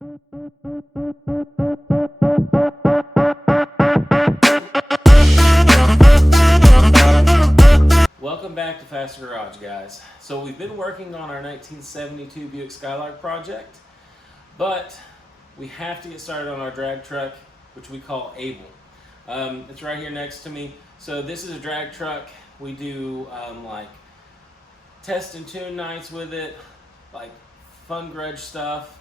Welcome back to Faster Garage, guys. So we've been working on our 1972 Buick Skylark project, but we have to get started on our drag truck, which we call Able. It's right here next to me. So this is a drag truck. We do like test and tune nights with it, like fun grudge stuff.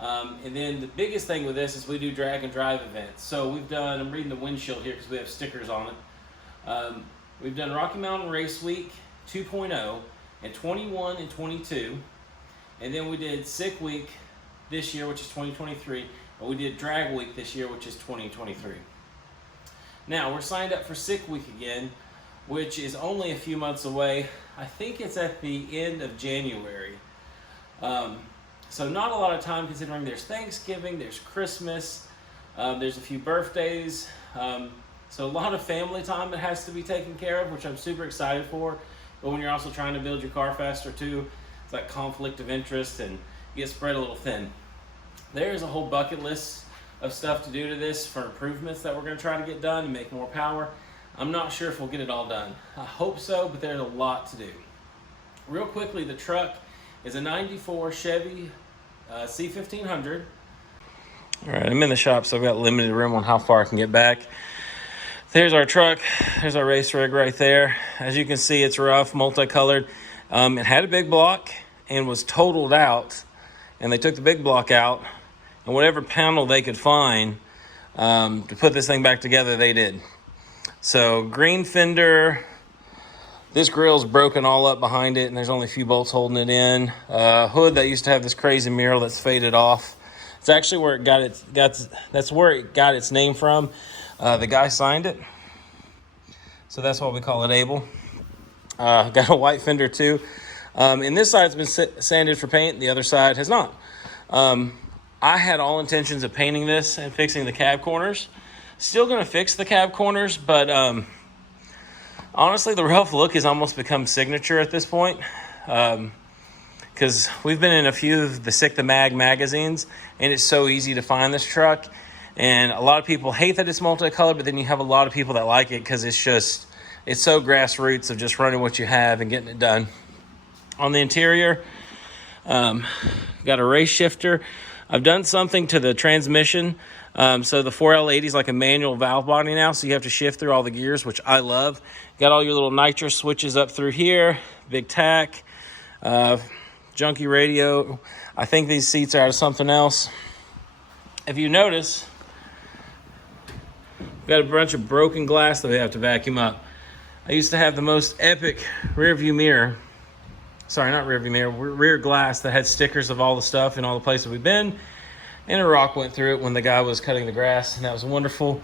And then the biggest thing with this is we do drag and drive events. So we've done, I'm reading the windshield here because we have stickers on it. We've done Rocky Mountain Race Week 2.0 and 21 and 22. And then we did Sick Week this year, which is 2023. And we did Drag Week this year, which is 2023. Now, we're signed up for Sick Week again, which is only a few months away. I think it's at the end of January. So not a lot of time considering there's Thanksgiving, there's Christmas, there's a few birthdays. So a lot of family time that has to be taken care of, which I'm super excited for. But when you're also trying to build your car faster too, it's like conflict of interest and you get spread a little thin. There's a whole bucket list of stuff to do to this for improvements that we're going to try to get done and make more power. I'm not sure if we'll get it all done. I hope so, but there's a lot to do. Real quickly, the truck is a 94 Chevy C1500. All right, I'm in the shop, so I've got limited room on how far I can get back. There's our truck. There's our race rig right there. As you can see, it's rough, multicolored. It had a big block and was totaled out, and they took the big block out, and whatever panel they could find to put this thing back together, they did. So green fender. This grill's broken all up behind it, and there's only a few bolts holding it in. Hood that used to have this crazy mural that's faded off. It's actually where it that's where it got its name from. The guy signed it, so that's why we call it Able. Got a white fender too. And this side's been sanded for paint, the other side has not. I had all intentions of painting this and fixing the cab corners. Still gonna fix the cab corners, but honestly, the rough look has almost become signature at this point. Because we've been in a few of the Sick the Mag magazines, and it's so easy to find this truck. And a lot of people hate that it's multicolored, but then you have a lot of people that like it because it's so grassroots of just running what you have and getting it done. On the interior, got a race shifter. I've done something to the transmission. So the 4L80 is like a manual valve body now, so you have to shift through all the gears, which I love. Got all your little Nitrous switches up through here, big tack, junky radio. I think these seats are out of something else. If you notice, we've got a bunch of broken glass that we have to vacuum up. I used to have the most epic rear glass that had stickers of all the stuff and all the places we've been. And a rock went through it when the guy was cutting the grass, and that was wonderful.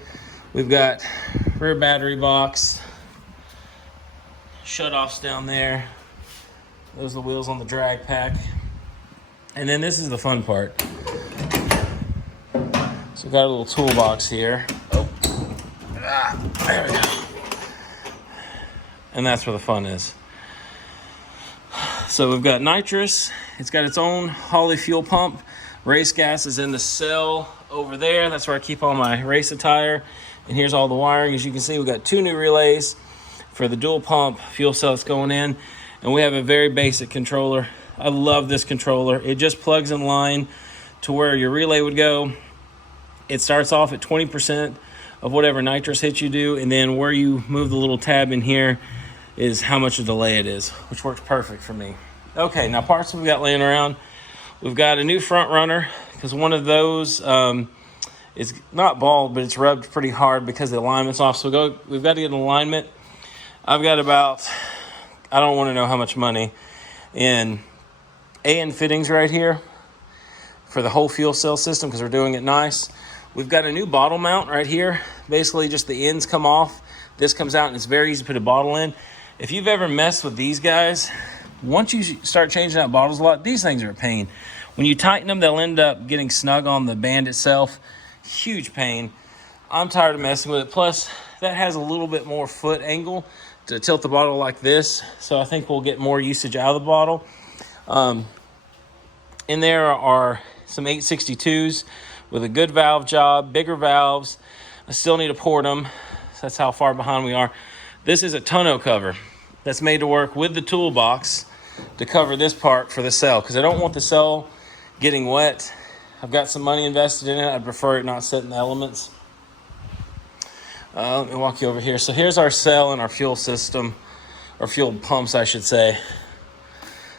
We've got rear battery box, shut-offs down there. Those are the wheels on the drag pack. And then this is the fun part. So we've got a little toolbox here. There we go. And that's where the fun is. So we've got Nitrous. It's got its own Holley fuel pump. Race gas is in the cell over there. That's where I keep all my race attire. And here's all the wiring. As you can see, we've got 2 new relays for the dual pump fuel cell that's going in. And we have a very basic controller. I love this controller. It just plugs in line to where your relay would go. It starts off at 20% of whatever nitrous hit you do. And then where you move the little tab in here is how much a delay it is, which works perfect for me. Okay, now parts we've got laying around. We've got a new front runner because one of those is not bald, but it's rubbed pretty hard because the alignment's off. So we've got to get an alignment. I've got about, I don't want to know how much money in AN fittings right here for the whole fuel cell system because we're doing it nice. We've got a new bottle mount right here. Basically just the ends come off. This comes out and it's very easy to put a bottle in. If you've ever messed with these guys, once you start changing out bottles a lot, these things are a pain. When you tighten them, they'll end up getting snug on the band itself. Huge pain. I'm tired of messing with it. Plus, that has a little bit more foot angle to tilt the bottle like this. So I think we'll get more usage out of the bottle. In there are some 862s with a good valve job, bigger valves. I still need to port them. That's how far behind we are. This is a tonneau cover that's made to work with the toolbox to cover this part for the cell, because I don't want the cell getting wet. I've got some money invested in it. I'd prefer it not sit in the elements. Let me walk you over here. So here's our cell and our fuel system, or fuel pumps, I should say.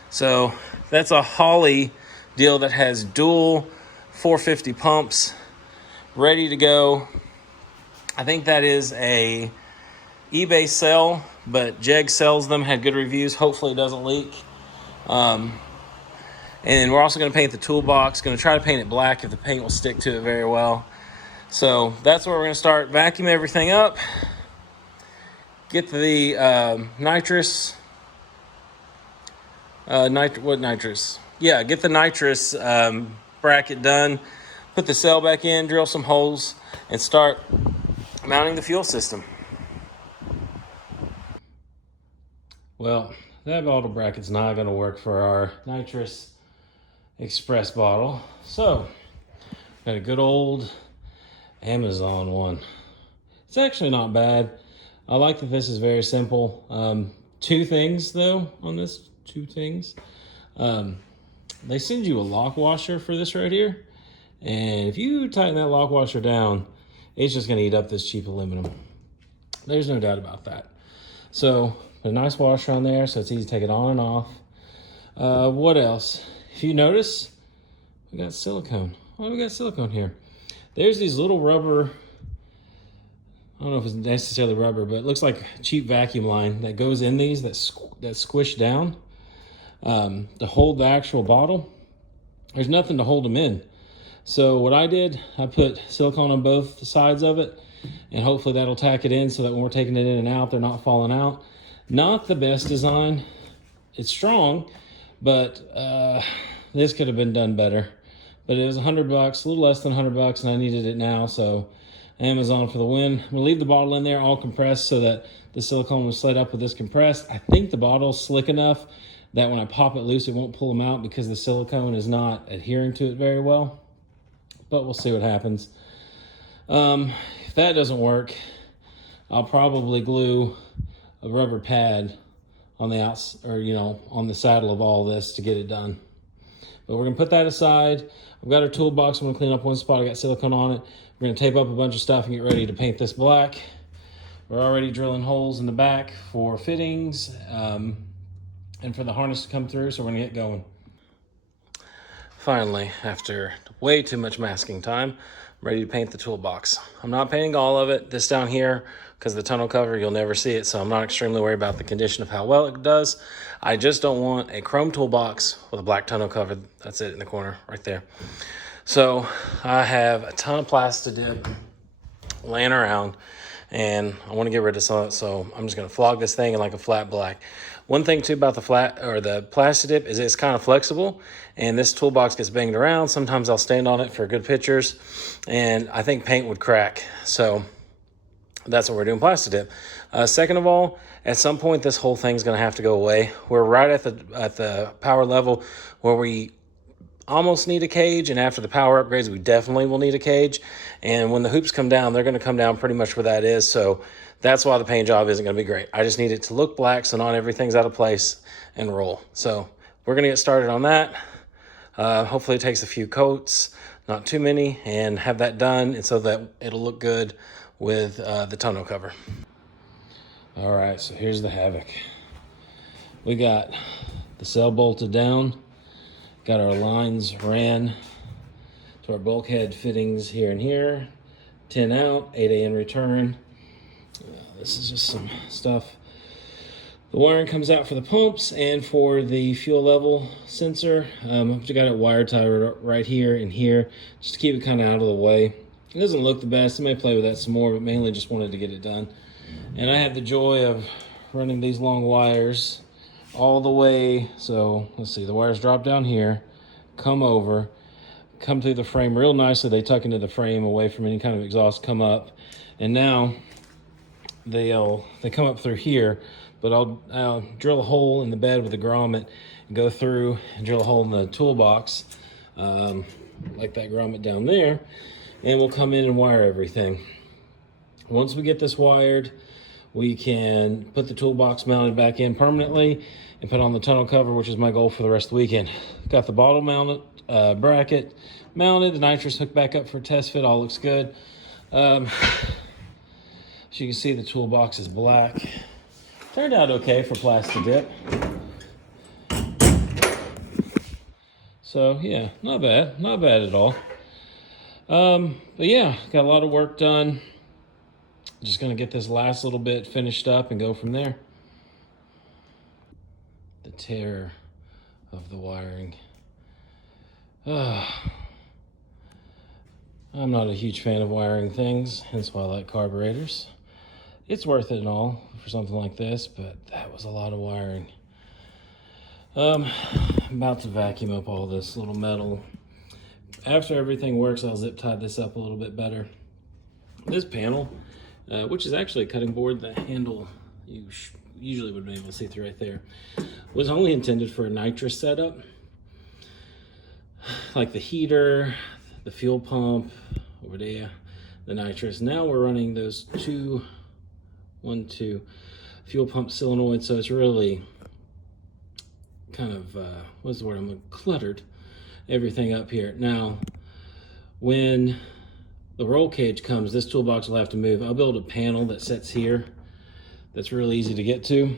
So that's a Holley deal that has dual 450 pumps ready to go. I think that is a eBay sell, but Jeg sells them, had good reviews. Hopefully it doesn't leak. And we're also going to paint the toolbox. Going to try to paint it black if the paint will stick to it very well. So that's where we're going to start. Vacuum everything up. Get the nitrous. What nitrous? Yeah, get the nitrous bracket done. Put the cell back in, drill some holes, and start mounting the fuel system. Well, that bottle bracket's not going to work for our nitrous express bottle. So, got a good old Amazon one. It's actually not bad. I like that this is very simple. Two things though on this, two things. They send you a lock washer for this right here. And if you tighten that lock washer down, it's just going to eat up this cheap aluminum. There's no doubt about that. So, a nice washer on there, so it's easy to take it on and off. What else? If you notice, we got silicone. Oh, we got silicone here. There's these little rubber, I don't know if it's necessarily rubber, but it looks like a cheap vacuum line that goes in these that squish down to hold the actual bottle. There's nothing to hold them in. So what I did, I put silicone on both sides of it, and hopefully that'll tack it in so that when we're taking it in and out, they're not falling out. Not the best design. It's strong, but this could have been done better. But it was $100, a little less than $100, and I needed it now, so Amazon for the win. I'm gonna leave the bottle in there all compressed so that the silicone will slide up with this compressed. I think the bottle's slick enough that when I pop it loose, it won't pull them out because the silicone is not adhering to it very well. But we'll see what happens. If that doesn't work, I'll probably glue a rubber pad on the outs, or on the saddle of all this to get it done. But we're gonna put that aside. I've got our toolbox. I'm gonna clean up one spot. I got silicone on it. We're gonna tape up a bunch of stuff and get ready to paint this black. We're already drilling holes in the back for fittings and for the harness to come through, so we're gonna get going. Finally, after way too much masking time, I'm ready to paint the toolbox. I'm not painting all of it. This down here, because the tonneau cover, you'll never see it, so I'm not extremely worried about the condition of how well it does. I just don't want a chrome toolbox with a black tonneau cover. That's it in the corner right there. So I have a ton of Plastidip laying around, and I want to get rid of some of it, so I'm just going to flog this thing in like a flat black. One thing too about the Plastidip is it's kind of flexible, and this toolbox gets banged around. Sometimes I'll stand on it for good pictures, and I think paint would crack. So that's what we're doing, Plastidip. Second of all, at some point this whole thing's going to have to go away. We're right at the power level where we almost need a cage, and after the power upgrades we definitely will need a cage. And when the hoops come down, they're going to come down pretty much where that is. So that's why the paint job isn't going to be great. I just need it to look black so not everything's out of place and roll. So we're going to get started on that. Hopefully it takes a few coats, not too many, and have that done, and so that it'll look good with the tonneau cover. All right, so here's the havoc. We got the cell bolted down, got our lines ran to our bulkhead fittings here and here, 10 out, 8A in return. This is just some stuff. The wiring comes out for the pumps and for the fuel level sensor. I've got it wire tied right here and here, just to keep it kind of out of the way. It doesn't look the best. I may play with that some more, but mainly just wanted to get it done. And I had the joy of running these long wires all the way. So let's see, the wires drop down here, come over, come through the frame real nicely. They tuck into the frame away from any kind of exhaust, come up. And now they come up through here, but I'll drill a hole in the bed with a grommet and go through and drill a hole in the toolbox. like that grommet down there, and we'll come in and wire everything. Once we get this wired, we can put the toolbox mounted back in permanently and put on the tonneau cover, which is my goal for the rest of the weekend. Got the bottle mounted, bracket mounted, the nitrous hooked back up for a test fit, all looks good. As you can see, the toolbox is black. Turned out okay for plastic dip. So yeah, not bad at all. But yeah, got a lot of work done. Just gonna get this last little bit finished up and go from there. The terror of the wiring. I'm not a huge fan of wiring things, hence why I like carburetors. It's worth it and all for something like this, but that was a lot of wiring. I'm about to vacuum up all this little metal. After everything works, I'll zip tie this up a little bit better. This panel, which is actually a cutting board, the handle you usually would be able to see through right there, was only intended for a nitrous setup. Like the heater, the fuel pump over there, the nitrous. Now we're running those two fuel pump solenoids, so it's really kind of, what's the word I'm looking, cluttered everything up here. Now, when the roll cage comes, this toolbox will have to move. I'll build a panel that sits here that's really easy to get to.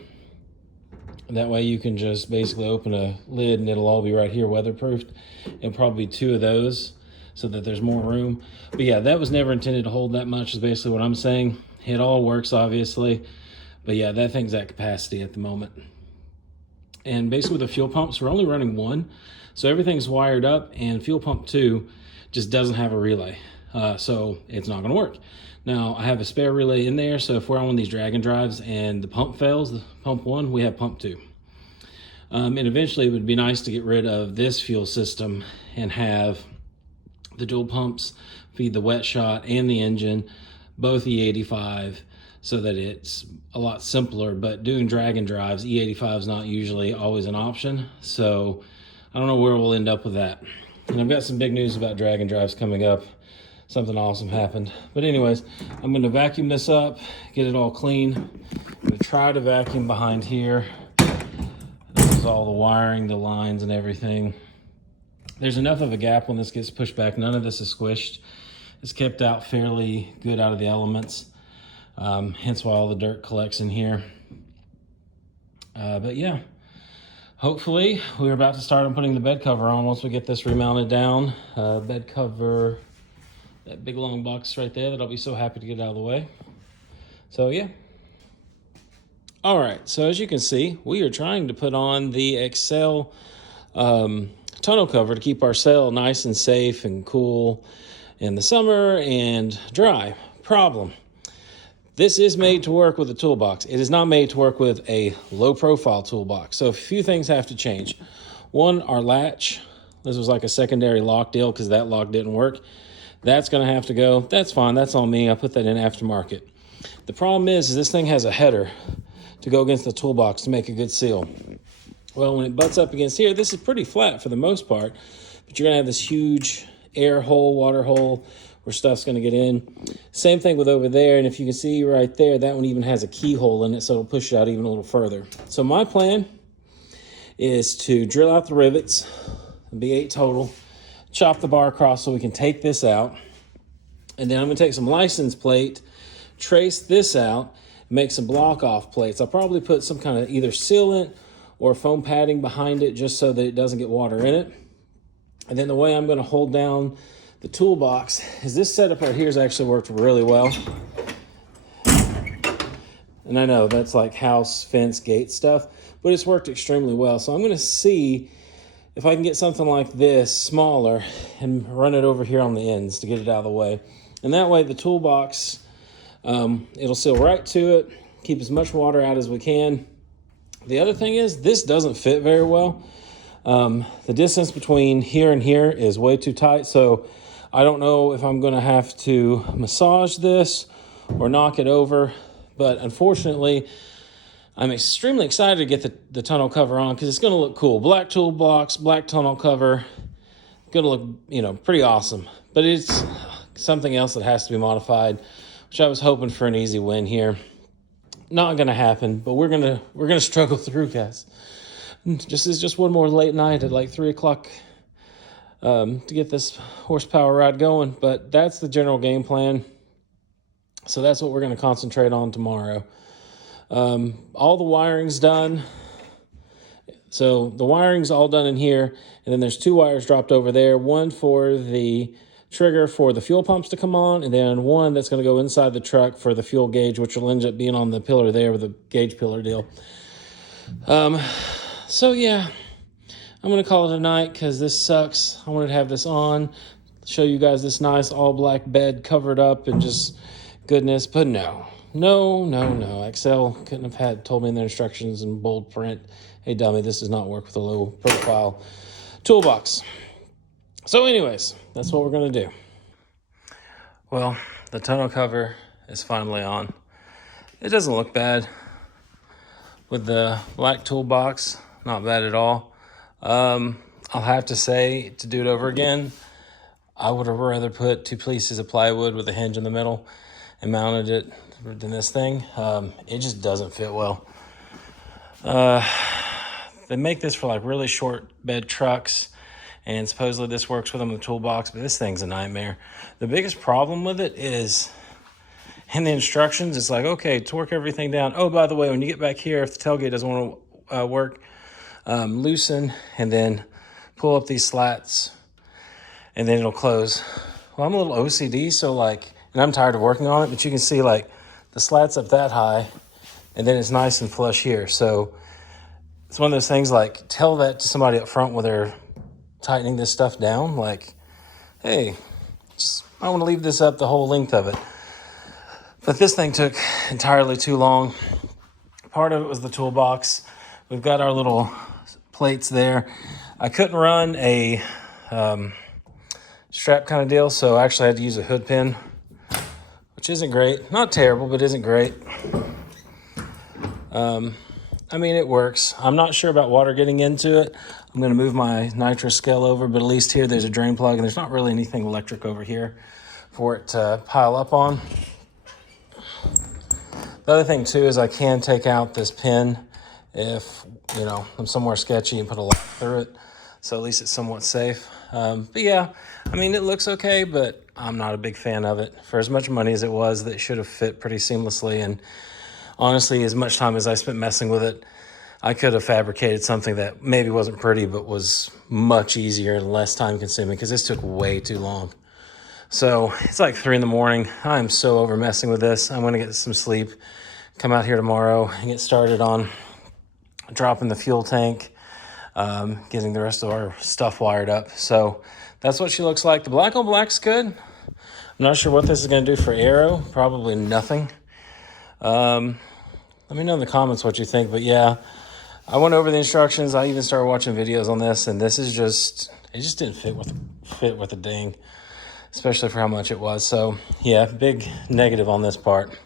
That way you can just basically open a lid and it'll all be right here weatherproofed, and probably two of those so that there's more room. But yeah, that was never intended to hold that much is basically what I'm saying. It all works obviously, but yeah, that thing's at capacity at the moment. And basically with the fuel pumps, we're only running one. So everything's wired up, and fuel pump 2 just doesn't have a relay. So it's not gonna work. Now I have a spare relay in there, so if we're on one of these drag and drives and the pump fails, the pump 1, we have pump 2. And eventually it would be nice to get rid of this fuel system and have the dual pumps feed the wet shot and the engine, both E85, so that it's a lot simpler. But doing drag and drives, E85 is not usually always an option. So I don't know where we'll end up with that. And I've got some big news about drag and drives coming up. Something awesome happened. But anyways, I'm gonna vacuum this up, get it all clean. I'm gonna try to vacuum behind here. This is all the wiring, the lines and everything. There's enough of a gap when this gets pushed back. None of this is squished. It's kept out fairly good out of the elements. Hence why all the dirt collects in here. But yeah, hopefully we're about to start on putting the bed cover on once we get this remounted down. Bed cover, that big long box right there that I'll be so happy to get out of the way. So yeah. All right, so as you can see, we are trying to put on the Excel tonneau cover to keep our cell nice and safe and cool in the summer and dry. Problem: this is made to work with a toolbox. It is not made to work with a low profile toolbox. So a few things have to change. One, our latch. This was like a secondary lock deal because that lock didn't work. That's gonna have to go. That's fine, that's on me. I put that in aftermarket. The problem is this thing has a header to go against the toolbox to make a good seal. Well, when it butts up against here, this is pretty flat for the most part, but you're gonna have this huge air hole, water hole, where stuff's gonna get in. Same thing with over there, and if you can see right there, that one even has a keyhole in it, so it'll push it out even a little further. So my plan is to drill out the rivets, it'll be 8 total, chop the bar across so we can take this out, and then I'm gonna take some license plate, trace this out, make some block off plates. I'll probably put some kind of either sealant or foam padding behind it just so that it doesn't get water in it. And then the way I'm gonna hold down the toolbox is this setup right here has actually worked really well. And I know that's like house, fence, gate stuff, but it's worked extremely well. So I'm gonna see if I can get something like this smaller and run it over here on the ends to get it out of the way. And that way the toolbox, it'll seal right to it, keep as much water out as we can. The other thing is this doesn't fit very well. The distance between here and here is way too tight, so I don't know if I'm gonna have to massage this or knock it over, but unfortunately, I'm extremely excited to get the tonneau cover on because it's gonna look cool. Black toolbox, black tonneau cover. gonna look, you know, pretty awesome. But it's something else that has to be modified, which I was hoping for an easy win here. Not gonna happen, but we're gonna struggle through, guys. Just one more late night at like 3 o'clock to get this horsepower ride going. But that's the general game plan. So that's what we're gonna concentrate on tomorrow. All the wiring's done. So the wiring's all done in here, and then there's 2 wires dropped over there. One for the trigger for the fuel pumps to come on, and then one that's going to go inside the truck for the fuel gauge, which will end up being on the pillar there with the gauge pillar deal. So yeah, I'm going to call it a night because this sucks. I wanted to have this on, show you guys this nice all black bed covered up and just goodness, but no. Excel couldn't have told me in their instructions in bold print, hey dummy, this does not work with a low profile toolbox. So anyways, that's what we're going to do. Well, the tonneau cover is finally on. It doesn't look bad. With the black toolbox, not bad at all. I'll have to say, to do it over again, I would have rather put 2 pieces of plywood with a hinge in the middle and mounted it than this thing. It just doesn't fit well. They make this for like really short bed trucks, and supposedly this works with them in the toolbox, but this thing's a nightmare. The biggest problem with it is in the instructions, it's like, okay, torque everything down. Oh, by the way, when you get back here, if the tailgate doesn't want to work, loosen and then pull up these slats and then it'll close. Well, I'm a little OCD, so like, and I'm tired of working on it, but you can see like the slat's up that high and then it's nice and flush here. So it's one of those things like, tell that to somebody up front when they're tightening this stuff down, like, hey, I want to leave this up the whole length of it. But this thing took entirely too long. Part of it was the toolbox. We've got our little plates there. I couldn't run a strap kind of deal, so I actually had to use a hood pin, which isn't great. Not terrible, but isn't great. I mean, it works. I'm not sure about water getting into it. I'm going to move my Nitrous scale over, but at least here there's a drain plug, and there's not really anything electric over here for it to pile up on. The other thing, too, is I can take out this pin if, you know, I'm somewhere sketchy and put a lock through it, so at least it's somewhat safe. But yeah, I mean, it looks okay, but I'm not a big fan of it. For as much money as it was, that should have fit pretty seamlessly, and honestly, as much time as I spent messing with it, I could have fabricated something that maybe wasn't pretty, but was much easier and less time consuming, because this took way too long. So it's like 3 in the morning. I'm so over messing with this. I'm going to get some sleep, come out here tomorrow and get started on dropping the fuel tank, getting the rest of our stuff wired up. So that's what she looks like. The black on black's good. I'm not sure what this is going to do for aero. Probably nothing. Let me know in the comments what you think. But yeah, I went over the instructions. I even started watching videos on this, and this is just, it just didn't fit with a ding, especially for how much it was. So yeah, big negative on this part.